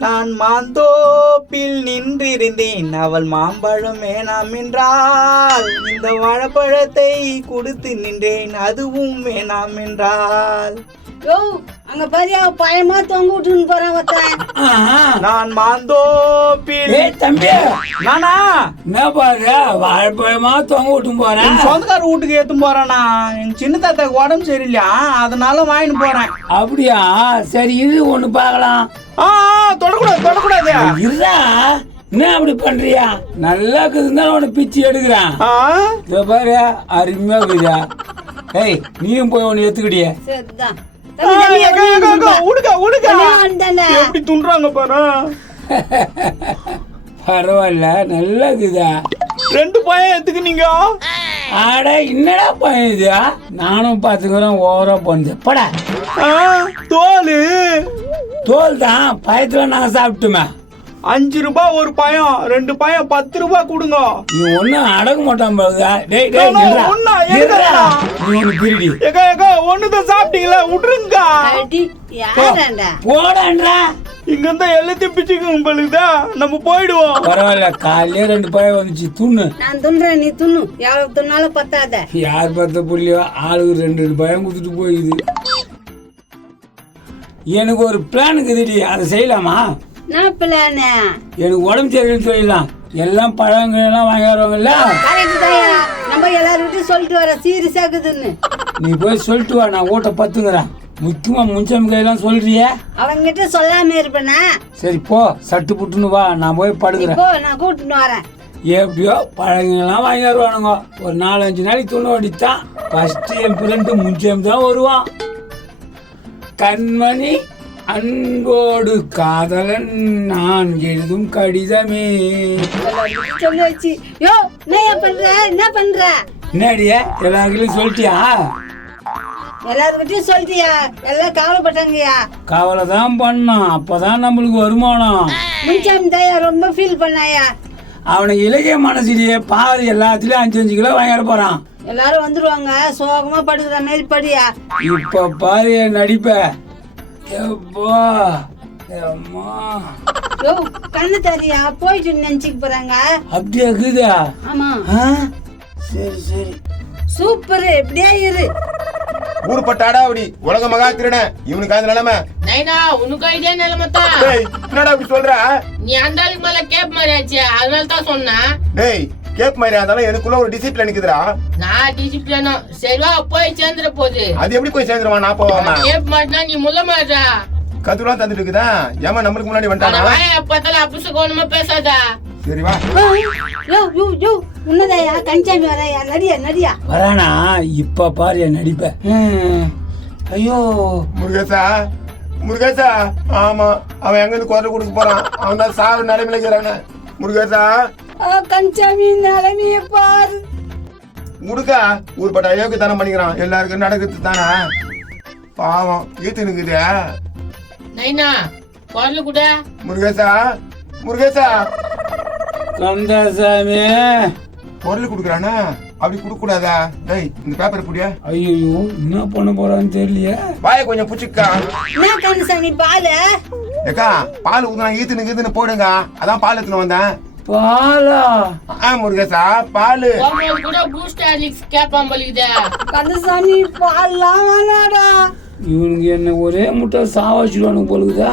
நான் மாந்தோப்பில் நின்றிருந்தேன், அவள் மாம்பழம் வேணாம் என்றால். இந்த வாழைப்பழத்தை கொடுத்து நின்றேன், அதுவும் வேணாம் என்றால். யோ அங்க பாரியா பயமா தொங்க விட்டுன்னு போறான் ஒருத்தன். நான் மாந்தோப்பில். தம்பி நானா என்ன பாரு வாழைப்பழமா தொங்க விட்டு போறேன். என் சொந்தக்கார வீட்டுக்கு ஏத்தும் போறேன்னா, எங்க சின்ன தாத்தாக்கு உடம்பு சரியில்லையா, அதனால வாங்கிட்டு போறேன். அப்படியா? சரி இது ஒண்ணு பாக்கலாம். தொடக்கூடாது. இருடா, என்ன அப்படி பண்றியா? நல்லா இருக்குதுன்னா உன பிச்சு எடுக்கிறான். பாரு அருமையா இருக்குதா. ஏய் நீயும் போய் ஒன்னு எடுத்துக்கிட்டிய. சரிதான். எப்படி துண்றாங்க பாரு. பரவாயில்ல, நல்லா இருக்குதா. 2 பையன் எடுத்துக்கினீங்க. ஆட என்னடா பையன் இது? நானும் பாத்துக்கிறேன். ஓவரா பண்ணுது படா. தோல் தான் பயத்துல நாங்க சாப்பிட்டுமே. 5 ரூபாய் ஒரு பயம், 2 பயம் 10 ரூபாய் கொடுங்க. நீ ஒன்னும் அடக்க மாட்டான் பாருங்க. ஒண்ணுதான் சாப்பிட்டீங்களா, விட்டுருங்க. போடான்றா. இங்க இருந்தா எல்லாத்தையும் பிச்சுக்கோங்க பழுதா, நம்ம போயிடுவோம். பரவாயில்ல, காலையில 2 பயம் வந்துச்சு. துண்ணு. நான் துண்றேன், நீ துண்ணு. எவ்வளவு துண்ணாலும் பத்தாத. யார் பார்த்த புள்ளியோ ஆளுக்கு 2 பயம் கொடுத்துட்டு போயிடுது. எனக்கு ஒரு பிளான் இருக்குதுடி, அதை செய்யலாமா? நான் பிளானே எனக்கு உடம்பு சரியில்லைன்னு சொல்லிடலாம். எல்லாம் பழங்கள் எல்லாம் வாங்கி வருவாங்கல்ல. நம்ம எல்லாரும் சொல்லிட்டு வர சீரியஸா இருக்குதுன்னு. நீ போய் சொல்லிட்டு வா, நான் ஓட்ட பத்துங்கிறேன். முக்கியமா முன்சம் கையெல்லாம் சொல்றிய. அவங்கிட்ட சொல்லாம இருப்பேனா? சரி போ, சட்டு புட்டுன்னு வா, நான் போய் படுக்கிறேன். நான் கூட்டிட்டு வரேன். எப்படியோ பழங்கெல்லாம் வாங்கி வருவானுங்க. ஒரு 4-5 நாளைக்கு துணை ஓடித்தான். ஃபர்ஸ்ட் என் ஃப்ரெண்டு முன்சம் தான் வருவான். கண்மணி அன்போடு காதலன் நான் எழுதும் கடிதமே. சொல்லி வச்சு யோ என்ன பண்ற என்னடிய எல்லாருக்கும் சொல்லிட்டியா? எல்லாருக்கிட்டையும் சொல்லிட்டியா? எல்லாம் கவலைப்பட்டாங்கயா. கவலை தான் பண்ணான், அப்பதான் நம்மளுக்கு வருமானம். முன்சாமி தாயா ரொம்ப ஃபீல் பண்ணாயா. அவனுக்கு இலக்கிய மனசுலயே பாரு, எல்லாத்துலயும் 5-5 கிலோ வாங்கிட போறான். எல்லாரும் வந்துருவாங்க, சோகமா படுக்கிற மாதிரி படியா. இப்ப பாரு நடிப்ப. கண்ணு தரியா போயிட்டு நினைச்சுக்க போறாங்க. அப்படியா இருக்குதா? ஆமா. சரி சரி சூப்பர். எப்படியா இரு. ஊருப்பட்ட அடாவடி உலக மகா திருடன் இவனுக்கு அந்த நிலைமை. நைனா உனக்கு இதே நிலைமை தான். என்னடா அப்படி சொல்ற? நீ அந்த ஆளுக்கு மேல கேப் மாதிரி ஆச்சு, அதனால தான் சொன்னேன். டேய் கேப் மாதிரி இருந்தாலும் எனக்குள்ள ஒரு டிசிப்ளின் இருக்குதுடா. நான் டிசிப்ளினோ சரிவா போய் சேர்ந்துட போகுது. அது எப்படி போய் சேர்ந்துருவான்? நான் போவாமா? கேப் மாட்டினா நீ முள்ள மாட்டா. கத்துலாம் தந்துட்டு இருக்குதா? ஏமா நம்மளுக்கு முன்னாடி வந்துட்டானா? அப்பத்தால அப்புசகோணமா பேசாதா. சரி வா. உன்னதாயா கஞ்சாமி வரையா? நடியா வரானா? இப்ப பாரு என் நடிப்ப. ஐயோ முருகேசா. ஆமா, அவன் எங்க இருந்து குரல் கொடுக்க போறான்? அவன் தான் சாவு நிலைமையில இருக்கிறான. முருகேசா கஞ்சாமி நிலைமைய பாரு. முருகா ஊர்பட்ட அயோக்கு தானே பண்ணிக்கிறான். எல்லாருக்கும் நடக்குது தானே. பாவம் ஈத்து நிக்குது. நைனா குரல் கூட. முருகேசா கந்தசாமி குரல் கொடுக்குறானா? அப்படி கொடுக்க கூடாதா? டேய் இந்த பேப்பர் புடியா. ஐயோ என்ன பண்ண போறான்னு தெரியலையே. வாய கொஞ்சம் புடிச்சுக்கா. என்ன கந்தசாமி பாலு? ஏக்கா பால் ஊதுனா ஈத்துன்னு போடுங்க. அதான் பால் எடுத்துன்னு வந்தேன். பாலா? முருகேசா பால் கூட பூஸ்ட் ஹார்லிக்ஸ் கேப்பான் பலிக்குதே. கந்தசாமி பால்லாம் வேணாடா. இவனுக்கு என்ன ஒரே முட்டை சாவாச்சிடுவானு போலுக்குதா.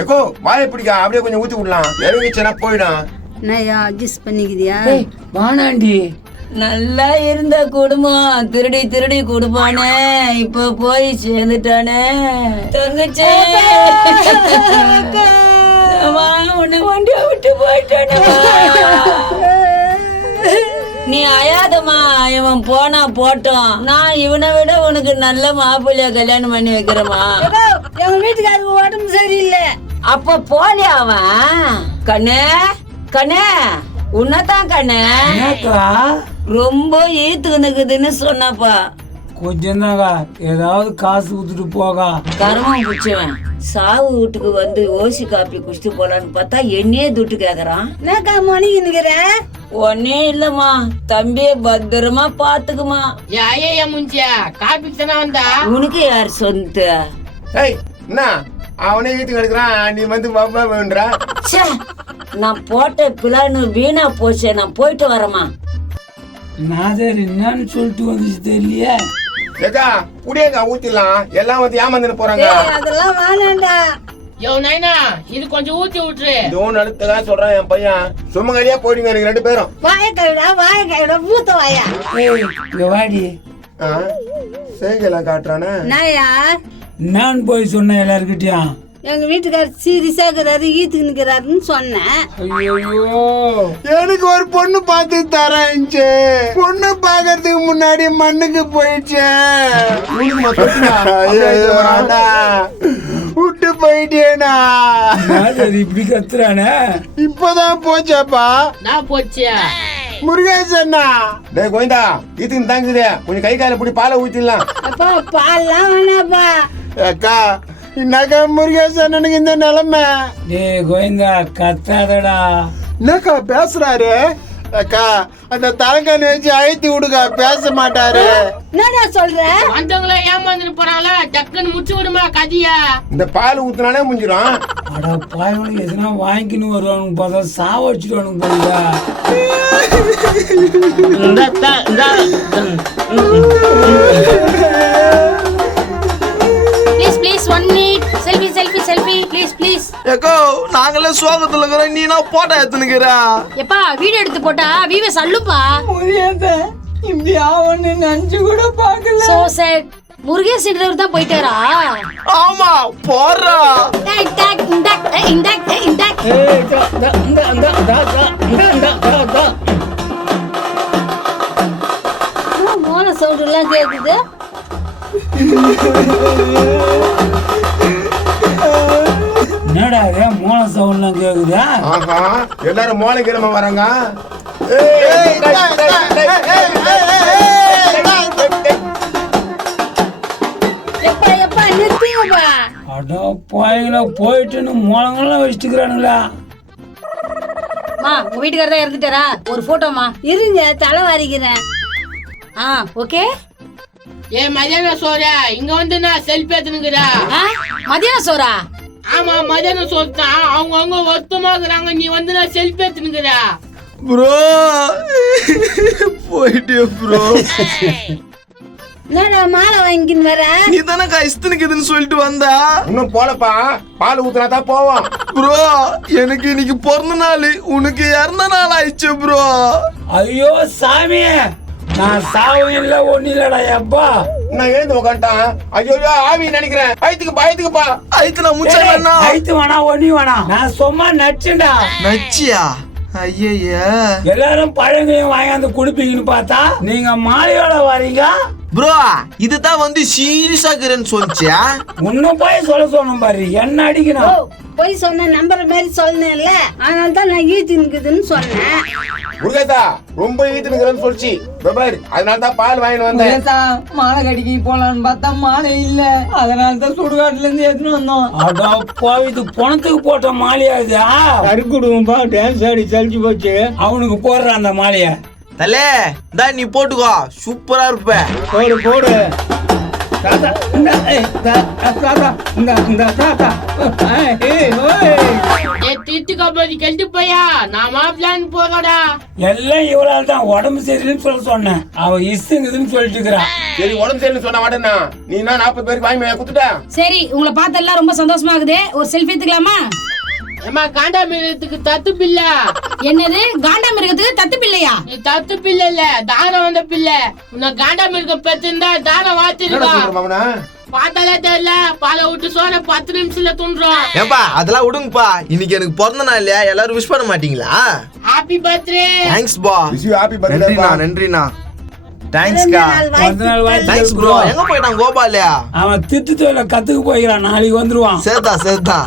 ஏக்கோ வாய பிடிக்கா, அப்படியே கொஞ்சம் ஊத்தி விடலாம். இறங்கிச்சனா போயிடும். நயா அட்ஜஸ்ட் பண்ணிக்கிறியா? வானாண்டி நல்லா இருந்த குடும்பம் திருடி குடுப்பானே இப்ப போய் சேர்ந்துட்டானே. தங்கச்சே உன்னை வண்டிய விட்டு போயிட்டானே. நீ அயாதமா, இவன் போனா போட்டோம். நான் இவனை விட உனக்கு நல்ல மாப்பிள்ளைய கல்யாணம் பண்ணி வைக்கிறேமா. எங்க வீட்டுக்காருக்கு உடம்பு சரியில்லை. அப்ப போலி அவன். கண்ணே உன்னதான் கண்ணே ரொம்ப ஈத்துக்குதுன்னு சொன்னப்பா. கொஞ்சம் தாங்க, ஏதாவது காசு ஊத்துட்டு போக. கர்மம் பிடிச்சவன் சாவு வீட்டுக்கு வந்து ஓசி காப்பி குடிச்சிட்டு போலான்னு பார்த்தா என்னையே துட்டு கேக்குறான். என்னக்கா மணிக்கு நிக்கிற? ஒன்னே இல்லம்மா, தம்பிய பத்திரமா பாத்துக்குமா. ஏன் முஞ்சியா காப்பிக்கு தானே வந்தா? உனக்கு யார் சொந்த? ஏய் என்ன அவனே ஈத்துக்கு எடுக்கிறான், நீ வந்து வேணுன்ற. ச்சே, நான் போட்ட பிளான் வீணா போச்சு. நான் போயிட்டு வரேம்மா. நாதர் என்னன்னு சொல்லிட்டு வந்துச்சு தெரியலையே. ஏக்கா குடியேக்கா ஊத்திடலாம், எல்லாம் வந்து ஏமாந்துன்னு போறாங்க. ஏய், அதெல்லாம் வேணாண்டா. யோ நைனா இது கொஞ்சம் ஊத்தி விட்டுரு. இதுவும் அடுத்ததான் சொல்றான் என் பையன். சும்மா கடியா போயிடுங்க எனக்கு 2 பேரும். வாய கைவிடா பூத்த வாயா. ஏய், இங்க வாடி. செய்கலாம் காட்டுறானே. நாயா நான் போய் சொன்னேன் எல்லாருக்கிட்டையும். எங்க வீட்டுக்காரர் சீரியஸா இருக்கிறாரு, ஈத்துக்கு நிக்கிறாருன்னு சொன்னேன். ஐயோ, எனக்கு ஒரு பொண்ணு பார்த்து தரேன். பொண்ணு பாக்கிறதுக்கு முன்னாடி மண்ணுக்கு போயிடுச்சு. விட்டு போயிட்டேனா? நாதர் இப்படி கத்துறானே. இப்பதான் போச்சாப்பா. நான் போச்சியா முருகேசன்னா டேய் கோவிந்தா, ஈத்துக்கு தாங்குதே, கொஞ்சம் கை கால பிடி பாலை ஊத்திடலாம். அப்பா பால்லாம் வேணாப்பா. அக்கா என்னக்கா முருகேசனுக்கு இந்த நிலைமை? டேய் கோவிந்தா கத்தாதடா. என்னக்கா பேசுறாரு? அக்கா அந்த தலைக்கான வச்சு அழுத்தி விடுக்கா, பேச மாட்டாரு. என்னடா சொல்ற? வந்தவங்கள ஏமாந்துட்டு போறாங்களா, டக்குன்னு முடிச்சு விடுமா கதியா. இந்த பால் ஊத்துனாலே முடிஞ்சிடும். அட பாயவனுக்கு எதுனா வாங்கின்னு வருவானுங்க பார்த்தா சாவடிச்சுடுவானுங்க போலியா. Please 1 minute selfie please. ஏக்கோ நாங்களே சோகத்துல இருக்கிறோம், நீ நான் போட்டோ எடுத்துனுக்கிறா. எப்பா வீடியோ எடுத்து போட்டா வீவஸ் அள்ளுப்பா. முடியாத, இப்படி ஆவன்னு நினைச்சு கூட பார்க்கல. So sad. முருகேஷ் என்றவர் தான் போயிட்டாரா? ஆமா போறா. டேக் டேக் இண்டாக். ஏய் தா. மோன சவுண்ட் எல்லாம் கேக்குது. என்னடா இது மோன சவுண்ட்லாம் கேக்குதா? ஆஹா, எல்லாரும் மோனக்கிழமை வராங்க. எப்பா நிறுத்துங்கப்பா. அட பாயங்களா, போயிட்டுன்னு மோனங்கள்லாம் வச்சுக்கிறானுங்களா. மா உங்க வீட்டுக்காரர் தான் இறந்துட்டாரா? ஒரு போட்டோமா. இருங்க தலை வாரிக்கிறேன். ஓகே. ஏ மதியான சோறா, இங்க வந்து நான் செல்ஃபி எடுத்துனுக்குறா. மதியான சோறா? ஆமா மதியான சோறு தான். அவங்க ஒருத்தமா இருக்கிறாங்க, நீ வந்து நான் செல்ஃபி எடுத்துனுக்குறா. ப்ரோ போயிட்டியோ ப்ரோ. என்னடா மாலை வாங்கின்னு வர? நீ தானே இஸ்தனுக்குதுன்னு சொல்லிட்டு வந்தா. இன்னும் போலப்பா, பால் ஊத்துனா தான் போவோம். ப்ரோ எனக்கு இன்னைக்கு பிறந்த நாள், உனக்கு இறந்த நாள் ஆயிடுச்சு ப்ரோ. ஐயோ சாமி, நான் சாவும் இல்ல ஒண்ணு இல்லடா அப்பா. நான் எழுந்து உக்காண்டான். ஐயோ ஆவி நினைக்கிறேன். பயத்துக்குப்பா. ஐத்து நான் முச்சா வேணா. ஐத்து வேணா ஒண்ணி வேணா, நான் சும்மா நச்சுண்டா. நச்சியா? ஐயா எல்லாரும் பழங்கையும் வாங்கி குடிப்பீங்கன்னு பார்த்தா நீங்க மாலையோட வரீங்க. ப்ரோ இதுதான் வந்து சீரியஸா இருக்கிறேன்னு சொல்லிச்சியா? இன்னும் போய் சொல்ல சொன்னோம் பாரு, என்ன அடிக்கணும். போய் சொன்ன நம்பர் மாதிரி சொன்னேன்ல, அதனால தான் நான் ஈத்துக்குதுன்னு சொன்னேன். முருகேசா ரொம்ப ஈத்துனுக்குறேன்னு சொல்லிச்சு பாரு, அதனால தான் பால் வாங்கிட்டு வந்தேன். மாலை கடிக்கு போலான்னு பார்த்தா மாலை இல்ல, அதனால தான் சுடுகாட்டுல இருந்து எடுத்துன்னு வந்தோம். அடா போய், இது பணத்துக்கு போட்ட மாலையாதா? கருக்குடும்பா டான்ஸ் ஆடி சலிச்சு போச்சு. அவனுக்கு போடுற அந்த மாலைய தலே தா நீ போட்டுக்கோ, சூப்பரா இருப்ப. போடு. தாத்தா இந்த தாத்தா இந்த தாத்தா. ஏ தீட்டு கபடி கெட்டு போயா, நான் மாப்பிளான்னு போகடா. எல்லாம் இவளால் தான் உடம்பு சரியில்லைன்னு சொல்ல சொன்னேன். அவ இசுங்குதுன்னு சொல்லிட்டு இருக்கிறான். சரி உடம்பு சரியில்லைன்னு சொன்ன மாட்டேன்னா நீ 40 பேருக்கு வாங்கி குத்துட்டா. சரி உங்களை பார்த்து எல்லாம் ரொம்ப சந்தோஷமா இருக்குது. ஒரு செல்ஃபி எடுத்துக்கலாமா? ஏமா காண்டா மிருகத்துக்கு தத்து பிள்ளை. என்னது காண்டா மிருகத்துக்கு தத்து பிள்ளையா? நீ தத்து பிள்ளை இல்ல, தானம் வந்த பிள்ளை. உன்னை காண்டா மிருகம் பெற்றிருந்தா தானம் வாத்திருக்கா. பார்த்தாலே தெரியல, பாலை விட்டு சோற 10 நிமிஷத்துல துண்டுறோம். ஏப்பா அதெல்லாம் விடுங்கப்பா, இன்னைக்கு எனக்கு பிறந்த நாள் இல்லையா, எல்லாரும் விஷ் பண்ண மாட்டீங்களா? Happy birthday. தேங்க்ஸ் பா. Happy birthday. நன்றிண்ணா. தேங்க்ஸ்க்கா. Thanks bro. எங்க போயிட்டான் கோபாலியா? அவன் திட்டு தொழில கத்துக்கு போயிடான், நாளைக்கு வந்துருவான். சேர்த்தா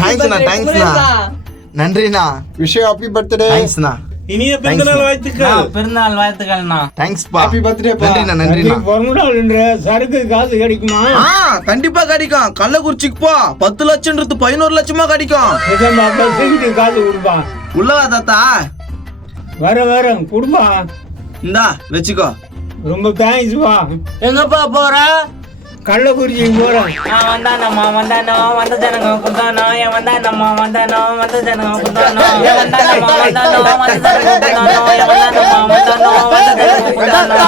தேங்க்ஸ்ண்ணா. நன்றிண்ணா. விஷயம் ஹாப்பி பர்த்டே. தேங்க்ஸ்ண்ணா. இனிய பிறந்தநாள் வாழ்த்துக்கள். பிறந்தநாள் வாழ்த்துக்கள்ண்ணா. தேங்க்ஸ்ப்பா. Happy birthday. நன்றிண்ணா. பிறந்தநாள் சரக்கு காசு கிடைக்குமா? கண்டிப்பா கிடைக்கும். கள்ளக்குறிச்சிக்கு போ, 10 லட்சம்ன்றது 11 லட்சமா கிடைக்கும். காசு கொடுப்பா. உள்ளவா தாத்தா? வர குடும்பா. இந்தா வச்சுக்கோ. ரொம்ப தேங்க்ஸ்ப்பா. எங்கப்பா போற? கள்ளக்குறிச்சி போறோம் வந்தானம்மா வந்தானோ வந்த ஜனங்க குந்தானோ என் வந்தானம்மா வந்தானோ வந்த ஜனங்க குந்தானோ என் வந்தானம்மா வந்தானோ வந்த ஜனங்க குந்தானோ என் வந்தானம்மா வந்தானோ வந்த ஜனங்க குந்தானோ